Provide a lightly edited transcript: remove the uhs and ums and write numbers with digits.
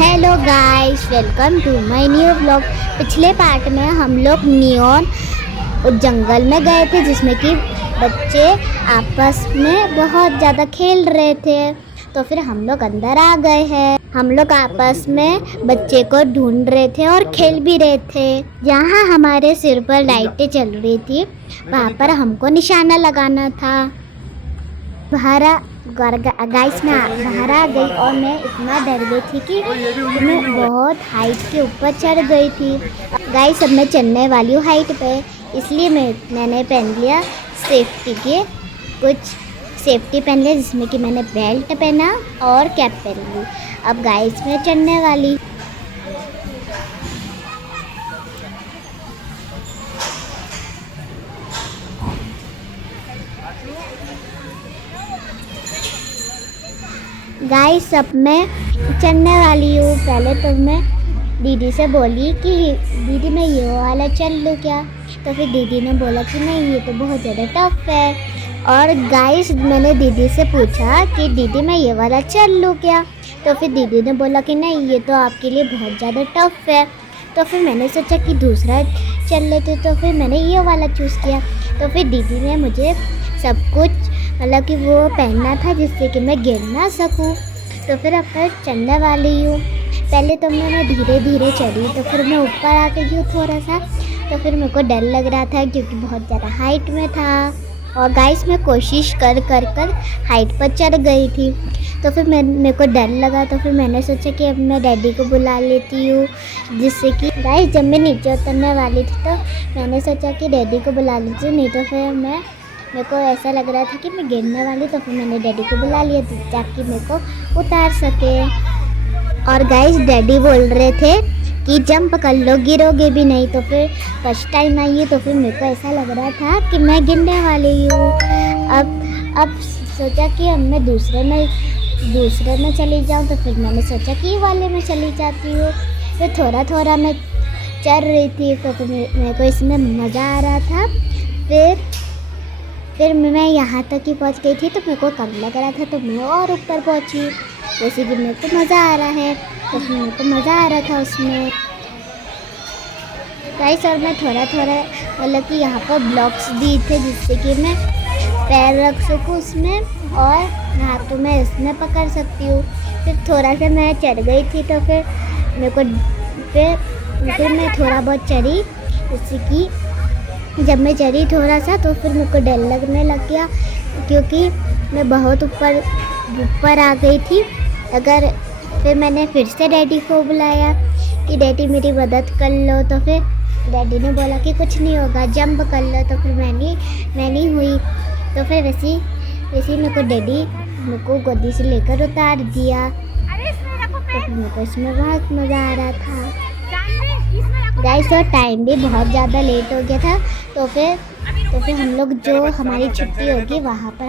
Hello guys, welcome to my new blog. पिछले part में हम लोग नियॉन जंगल में गए थे, जिसमें कि बच्चे आपस में बहुत ज़्यादा खेल रहे थे। तो फिर हम लोग अंदर आ गए हैं। हम लोग आपस में बच्चे को ढूंढ रहे थे और खेल भी रहे थे। जहाँ हमारे सिर पर लाइटें चल रही थी, वहाँ पर हमको निशाना लगाना था। गाइस मैं बाहर आ गई और मैं इतना डर गई थी कि मैं बहुत हाइट के ऊपर चढ़ गई थी। गाइस अब मैं चढ़ने वाली हूँ हाइट पे, इसलिए मैंने पहन लिया कुछ सेफ्टी पहन लिया, जिसमें कि मैंने बेल्ट पहना और कैप पहन ली। अब गाइस मैं चढ़ने वाली। गाइस अब मैं चढ़ने वाली हूँ। पहले तो मैं दीदी से बोली कि दीदी मैं ये वाला चल लूँ क्या, तो फिर दीदी ने बोला कि नहीं, ये तो बहुत ज़्यादा टफ है। और गाइस मैंने दीदी से पूछा कि दीदी मैं ये वाला चल लूँ क्या, तो फिर दीदी ने बोला कि नहीं, ये तो आपके लिए बहुत ज़्यादा टफ है। तो फिर मैंने सोचा कि दूसरा चल लेते, तो फिर मैंने ये वाला चूज़ किया। तो फिर दीदी ने मुझे सब कुछ मतलब कि वो पहनना था, जिससे कि मैं गिर ना सकूं। तो फिर अब मैं चढ़ने वाली हूँ। पहले तो मैं धीरे धीरे चढ़ी, तो फिर मैं ऊपर आ गई हूँ थोड़ा सा। तो फिर मेरे को डर लग रहा था, क्योंकि बहुत ज़्यादा हाइट में था। और गाइस मैं कोशिश कर हाइट पर चढ़ गई थी। तो फिर मेरे को डर लगा, तो फिर मैंने सोचा कि अब मैं डैडी को बुला लेती हूँ, जिससे कि गाइस जब मैं नीचे उतरने वाली थी, तो मैंने सोचा कि डैडी को बुला लीजिए, नहीं तो फिर मेरे को ऐसा लग रहा था कि मैं गिरने वाली। तो फिर मैंने डैडी को बुला लिया ताकि मेरे को उतार सके। और गाइस डैडी बोल रहे थे कि जंप कर लो, गिरोगे भी नहीं। तो फिर फर्स्ट टाइम आई है, तो फिर मेरे को ऐसा लग रहा था कि मैं गिरने वाली हूँ। अब सोचा कि अब मैं दूसरे में चली जाऊँ, तो फिर मैंने सोचा कि ये वाले में चली जाती हूँ। फिर थोड़ा थोड़ा मैं चढ़ रही थी, तो फिर मेरे को इसमें मज़ा आ रहा था। फिर मैं यहाँ तक ही पहुँच गई थी, तो मेरे को कम लग रहा था, तो मैं और ऊपर पहुँची। जैसे कि मेरे को मज़ा आ रहा है, तो फिर मेरे को मज़ा आ रहा था उसमें। गाइस और मैं थोड़ा मतलब कि यहाँ पर ब्लॉक्स दिए थे, जिससे कि मैं पैर रख सकूँ उसमें और हाथों में इसमें पकड़ सकती हूँ। फिर थोड़ा सा मैं चढ़ गई थी, तो फिर मेरे को फिर मैं थोड़ा बहुत चढ़ी। जैसे कि जब मैं चढ़ी थोड़ा सा, तो फिर मेरे को डर लगने लग गया, क्योंकि मैं बहुत ऊपर आ गई थी। फिर मैंने फिर से डैडी को बुलाया कि डैडी मेरी मदद कर लो। तो फिर डैडी ने बोला कि कुछ नहीं होगा, जंप कर लो। तो फिर मैंने हुई। तो फिर वैसे मेरे को डैडी मेरे को गोदी से लेकर उतार दिया। तो फिर मेरे को इसमें बहुत मज़ा आ रहा था। गाइस और टाइम भी बहुत ज़्यादा लेट हो गया था। तो फिर हम लोग जो हमारी छुट्टी होगी वहाँ पर